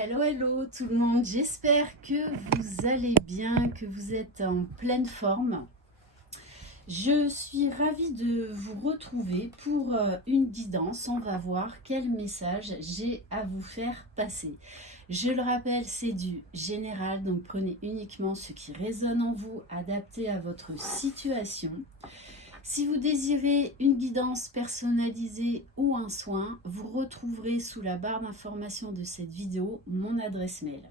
Hello, hello tout le monde, j'espère que vous allez bien, que vous êtes en pleine forme. Je suis ravie de vous retrouver pour une guidance. On va voir quel message j'ai à vous faire passer. Je le rappelle, c'est du général, donc prenez uniquement ce qui résonne en vous, adapté à votre situation. Si vous désirez une guidance personnalisée ou un soin, vous retrouverez sous la barre d'information de cette vidéo mon adresse mail.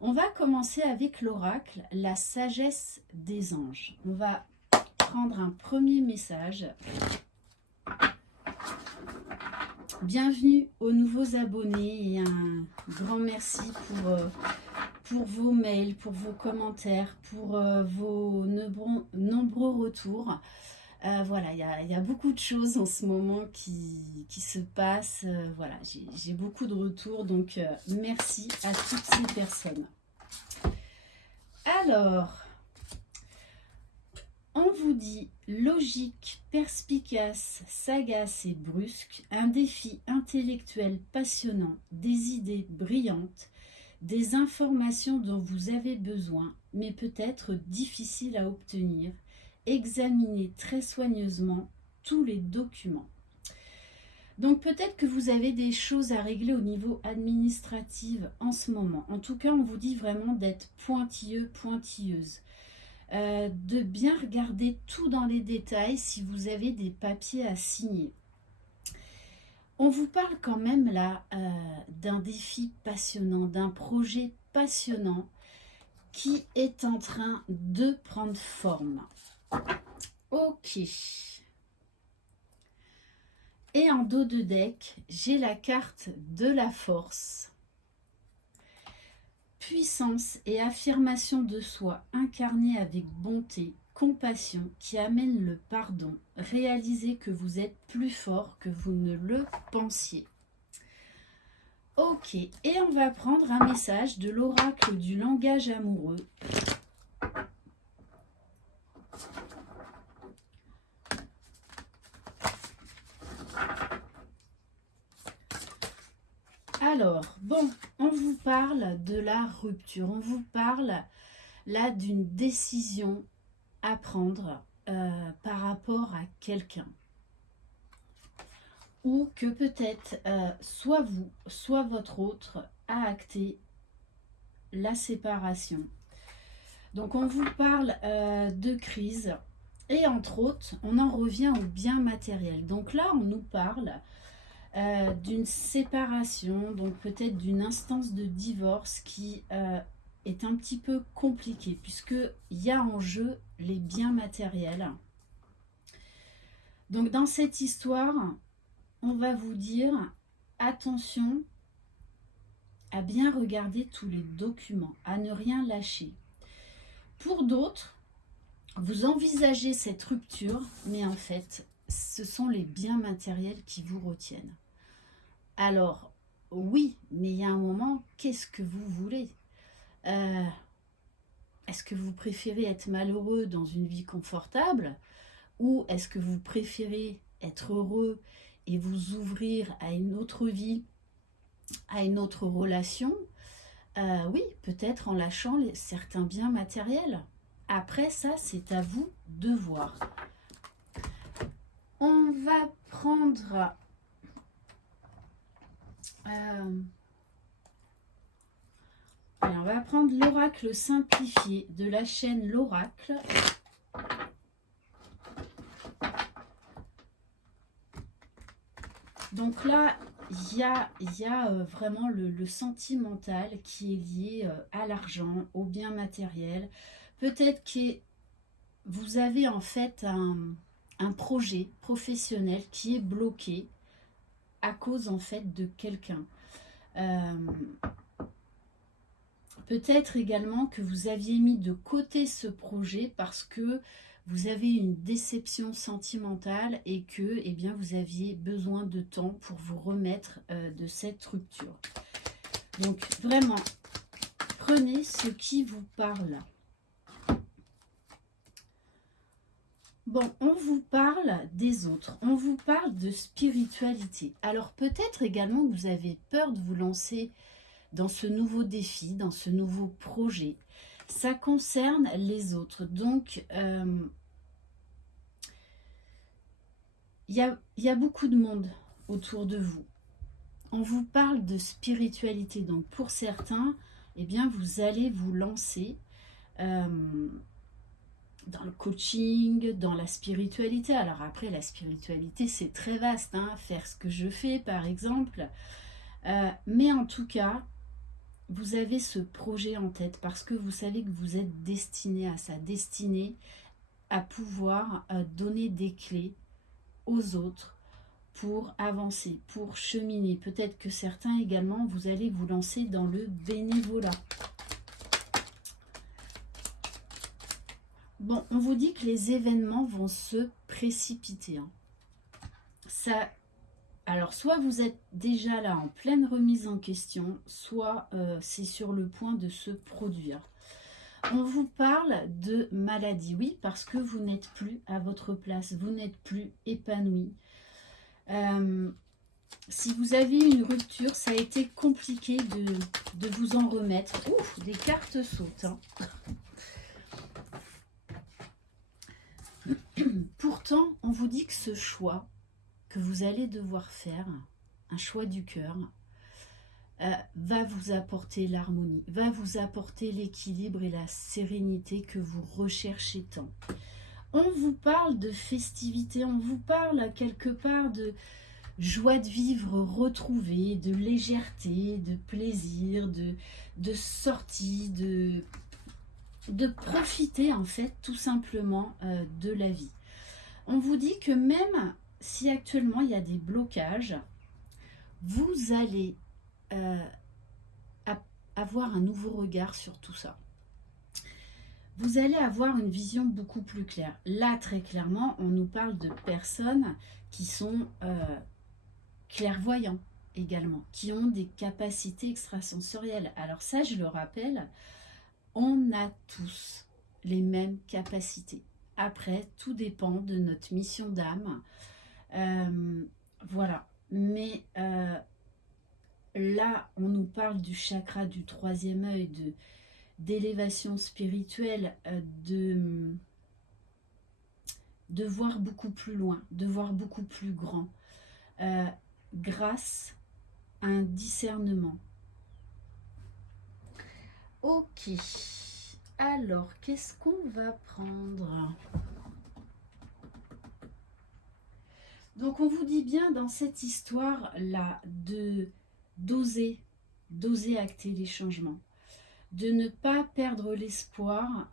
On va commencer avec l'oracle, la sagesse des anges. On va prendre un premier message. Bienvenue aux nouveaux abonnés et un grand merci pour vos mails, pour vos commentaires, pour vos nombreux retours. Voilà, il y a beaucoup de choses en ce moment qui se passent. Voilà, j'ai beaucoup de retours, donc merci à toutes ces personnes. Alors, on vous dit logique, perspicace, sagace et brusque, un défi intellectuel passionnant, des idées brillantes, des informations dont vous avez besoin, mais peut-être difficiles à obtenir. Examinez très soigneusement tous les documents. Donc peut-être que vous avez des choses à régler au niveau administratif en ce moment. En tout cas, on vous dit vraiment d'être pointilleux, pointilleuse. De bien regarder tout dans les détails si vous avez des papiers à signer. On vous parle quand même là d'un défi passionnant, d'un projet passionnant qui est en train de prendre forme. Ok. Et en dos de deck, j'ai la carte de la force. Puissance et affirmation de soi incarnée avec bonté, compassion qui amène le pardon. Réalisez que vous êtes plus fort que vous ne le pensiez. Ok, et on va prendre un message de l'oracle du langage amoureux. Alors, bon, on vous parle de la rupture, on vous parle là d'une décision à prendre par rapport à quelqu'un. Ou que peut-être soit vous, soit votre autre a acté la séparation. Donc on vous parle de crise et entre autres, on en revient au bien matériel. Donc là, on nous parle d'une séparation, donc peut-être d'une instance de divorce qui est un petit peu compliquée puisqu'il y a en jeu les biens matériels. Donc dans cette histoire, on va vous dire attention à bien regarder tous les documents, à ne rien lâcher. Pour d'autres, vous envisagez cette rupture, mais en fait, ce sont les biens matériels qui vous retiennent. Alors, oui, mais il y a un moment, qu'est-ce que vous voulez ? Est-ce que vous préférez être malheureux dans une vie confortable ou est-ce que vous préférez être heureux et vous ouvrir à une autre vie, à une autre relation? Oui, peut-être en lâchant certains biens matériels. Après ça, c'est à vous de voir. On va prendre on va prendre l'oracle simplifié de la chaîne L'Oracle. Donc là, il y a vraiment le sentimental qui est lié à l'argent, au bien matériel. Peut-être que vous avez en fait un projet professionnel qui est bloqué à cause en fait de quelqu'un. Peut-être également que vous aviez mis de côté ce projet parce que vous avez une déception sentimentale et que eh bien, vous aviez besoin de temps pour vous remettre de cette rupture. Donc vraiment, prenez ce qui vous parle. Bon, on vous parle des autres, on vous parle de spiritualité. Alors peut-être également que vous avez peur de vous lancer dans ce nouveau défi, dans ce nouveau projet. Ça concerne les autres. Donc, il y a beaucoup de monde autour de vous. On vous parle de spiritualité. Donc, pour certains, eh bien, vous allez vous lancer dans le coaching, dans la spiritualité. Alors après, la spiritualité, c'est très vaste, hein, faire ce que je fais, par exemple. Mais en tout cas, vous avez ce projet en tête parce que vous savez que vous êtes destiné à ça, destiné à pouvoir donner des clés aux autres pour avancer, pour cheminer. Peut-être que certains également, vous allez vous lancer dans le bénévolat. Bon, on vous dit que les événements vont se précipiter. Hein. Alors, soit vous êtes déjà là en pleine remise en question, soit c'est sur le point de se produire. On vous parle de maladie, oui, parce que vous n'êtes plus à votre place, vous n'êtes plus épanoui. Si vous avez une rupture, ça a été compliqué de vous en remettre. Ouf, des cartes sautent. Hein. Pourtant, on vous dit que ce choix que vous allez devoir faire, un choix du cœur, va vous apporter l'harmonie, va vous apporter l'équilibre et la sérénité que vous recherchez tant. On vous parle de festivité, on vous parle quelque part de joie de vivre retrouvée, de légèreté, de plaisir, de sortie, de profiter en fait tout simplement de la vie. On vous dit que même si actuellement il y a des blocages, vous allez avoir un nouveau regard sur tout ça. Vous allez avoir une vision beaucoup plus claire. Là, très clairement, on nous parle de personnes qui sont clairvoyants également, qui ont des capacités extrasensorielles. Alors ça, je le rappelle, on a tous les mêmes capacités. Après, tout dépend de notre mission d'âme. Voilà. Mais là, on nous parle du chakra du troisième œil, d'élévation spirituelle, de voir beaucoup plus loin, de voir beaucoup plus grand, grâce à un discernement. Ok. Alors, qu'est-ce qu'on va prendre ? Donc, on vous dit bien dans cette histoire-là d'oser acter les changements, de ne pas perdre l'espoir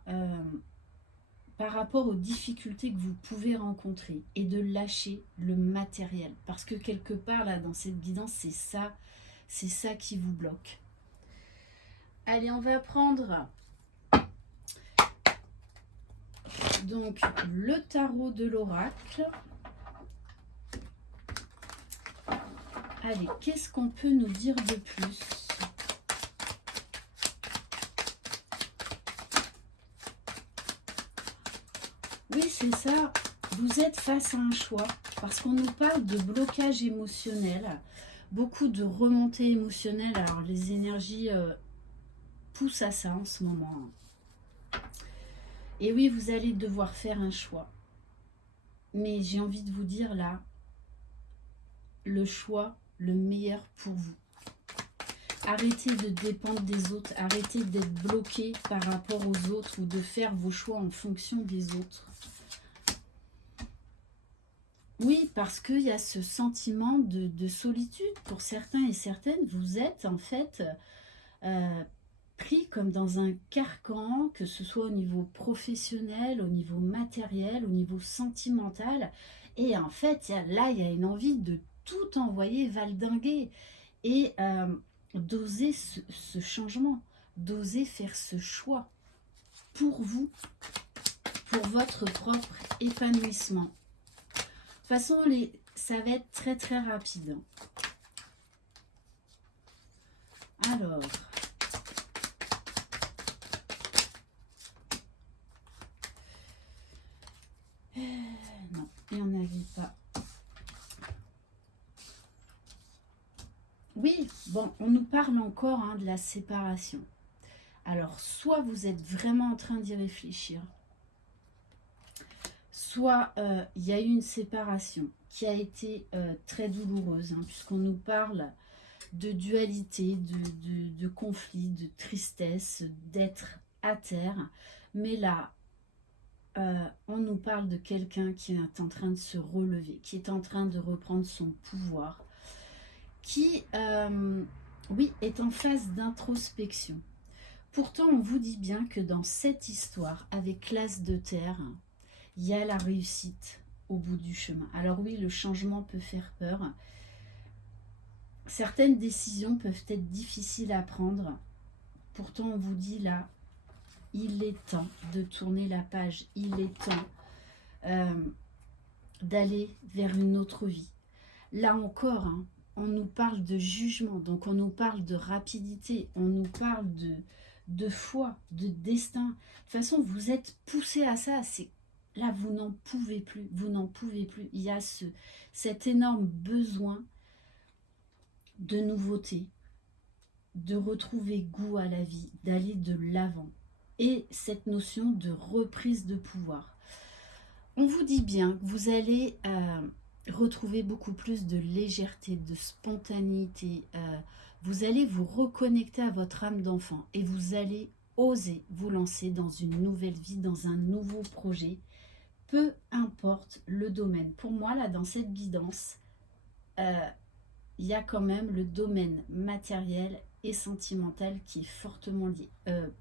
par rapport aux difficultés que vous pouvez rencontrer et de lâcher le matériel. Parce que quelque part, là, dans cette guidance, c'est ça qui vous bloque. Allez, on va prendre donc le tarot de l'oracle. Allez, qu'est-ce qu'on peut nous dire de plus ? Oui, c'est ça. Vous êtes face à un choix parce qu'on nous parle de blocage émotionnel, beaucoup de remontées émotionnelles. Alors, les énergies poussent à ça en ce moment. Et oui, vous allez devoir faire un choix. Mais j'ai envie de vous dire là, le choix le meilleur pour vous. Arrêtez de dépendre des autres, arrêtez d'être bloqué par rapport aux autres ou de faire vos choix en fonction des autres. Oui, parce qu'il y a ce sentiment de solitude pour certains et certaines. Vous êtes en fait pris comme dans un carcan, que ce soit au niveau professionnel, au niveau matériel, au niveau sentimental. Et en fait, là, il y a une envie de tout envoyer valdinguer et d'oser ce changement, d'oser faire ce choix pour vous, pour votre propre épanouissement. De toute façon, ça va être très très rapide. Alors, non, il n'y en avait pas. Oui, Bon, on nous parle encore de la séparation. Alors, soit vous êtes vraiment en train d'y réfléchir, soit il y a eu une séparation qui a été très douloureuse, puisqu'on nous parle de dualité, de conflit, de tristesse, d'être à terre. Mais là, on nous parle de quelqu'un qui est en train de se relever, qui est en train de reprendre son pouvoir, qui, oui, est en phase d'introspection. Pourtant, on vous dit bien que dans cette histoire, avec l'as de terre, il y a la réussite au bout du chemin. Alors oui, le changement peut faire peur. Certaines décisions peuvent être difficiles à prendre. Pourtant, on vous dit là, il est temps de tourner la page. Il est temps d'aller vers une autre vie. Là encore, on nous parle de jugement, donc on nous parle de rapidité, on nous parle de foi, de destin. De toute façon, vous êtes poussé à ça. Là, vous n'en pouvez plus. Vous n'en pouvez plus. Il y a cet énorme besoin de nouveauté, de retrouver goût à la vie, d'aller de l'avant. Et cette notion de reprise de pouvoir. On vous dit bien que vous allez retrouver beaucoup plus de légèreté, de spontanéité. Vous allez vous reconnecter à votre âme d'enfant et vous allez oser vous lancer dans une nouvelle vie, dans un nouveau projet, peu importe le domaine. Pour moi, là, dans cette guidance, il y a quand même le domaine matériel et sentimental qui est fortement lié,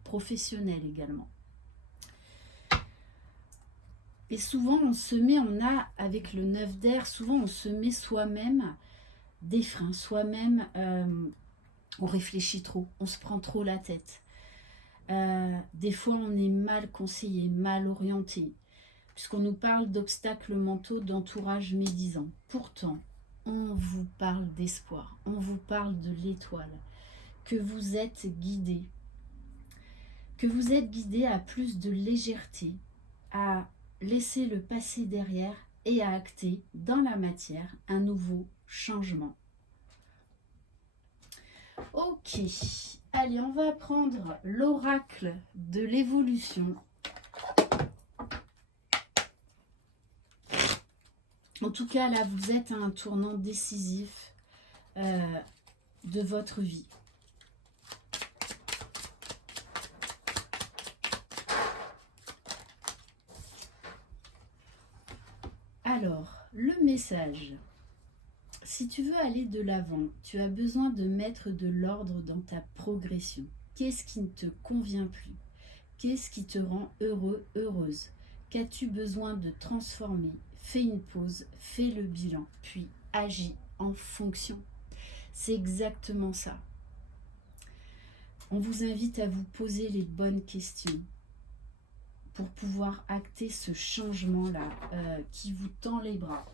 professionnel également. Et souvent, on se met, avec le 9 d'air, souvent on se met soi-même des freins, soi-même, on réfléchit trop, on se prend trop la tête. Des fois, on est mal conseillé, mal orienté, puisqu'on nous parle d'obstacles mentaux, d'entourage médisant. Pourtant, on vous parle d'espoir, on vous parle de l'étoile, que vous êtes guidé, à plus de légèreté, à laisser le passé derrière et à acter dans la matière un nouveau changement. Ok, allez, on va prendre l'oracle de l'évolution. En tout cas, là, vous êtes à un tournant décisif de votre vie. Alors, le message. Si tu veux aller de l'avant, tu as besoin de mettre de l'ordre dans ta progression. Qu'est-ce qui ne te convient plus? Qu'est-ce qui te rend heureux, heureuse? Qu'as-tu besoin de transformer? Fais une pause, fais le bilan, puis agis en fonction. C'est exactement ça. On vous invite à vous poser les bonnes questions pour pouvoir acter ce changement-là qui vous tend les bras.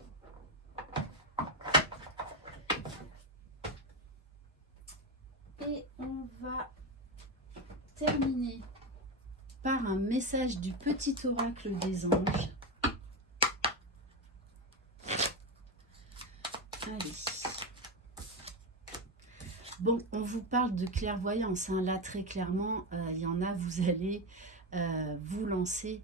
Et on va terminer par un message du petit oracle des anges. Allez. Bon, on vous parle de clairvoyance. Là, très clairement, il y en a, vous allez vous lancer,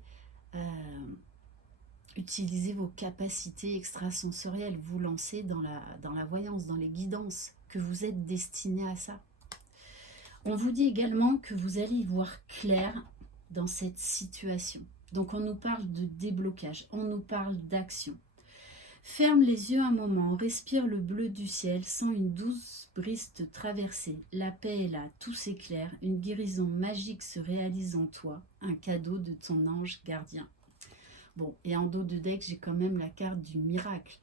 utiliser vos capacités extrasensorielles, vous lancer dans la voyance, dans les guidances, que vous êtes destiné à ça. On vous dit également que vous allez y voir clair dans cette situation. Donc on nous parle de déblocage, on nous parle d'action. Ferme les yeux un moment, respire le bleu du ciel, sens une douce brise te traverser. La paix est là, tout s'éclaire, une guérison magique se réalise en toi, un cadeau de ton ange gardien. Bon, et en dos de deck, j'ai quand même la carte du miracle.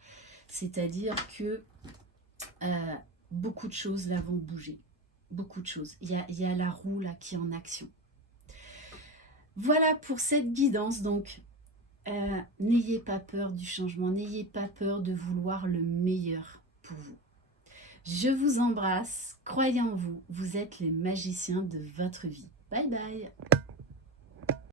C'est-à-dire que beaucoup de choses là vont bouger. Beaucoup de choses. Il y a la roue là qui est en action. Voilà pour cette guidance. Donc, n'ayez pas peur du changement. N'ayez pas peur de vouloir le meilleur pour vous. Je vous embrasse. Croyez en vous. Vous êtes les magiciens de votre vie. Bye bye.